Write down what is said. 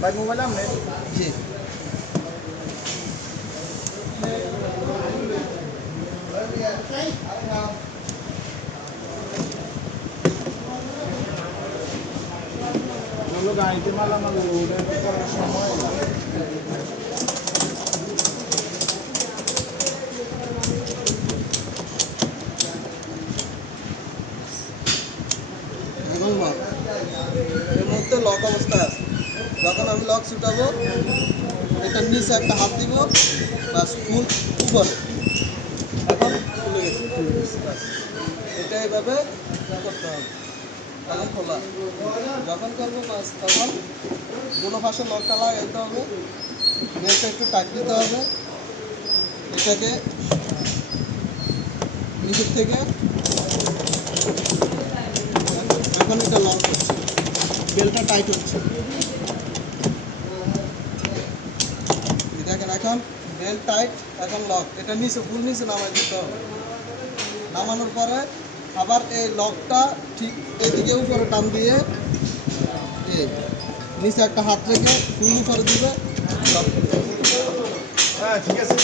Baik mau malam ni? Ji. Kalau dah itu malam aku dah kita semua. এবং lock এর মধ্যে lock অবস্থায় আছে। যখন আমি লক ছুটাবো, এটার নিচে একটা হাত দিব বাস ফুল উপরে। এখন খুলে গেছে। এটা এইভাবে করতে হবে। তখন খোলা। যখন করব বাস তখন দুটো পাশে লকটা লাগাইতে হবে। বেলটা একটু টাক দিতে হবে। এটাকে নিচের থেকে এখন এটা লক হচ্ছে। বেলটা টাইট হচ্ছে। দেখেন এখন বেল টাইট এখন লক এটা নিচে ফুল নিচে নামাই দিতে হবে। নামানোর পরে আবার এই লকটা ঠিক এদিকে উপরে টান দিয়ে নিচে একটা হাত রেখে ফুল উপরে দিবে। হ্যাঁ ঠিক আছে।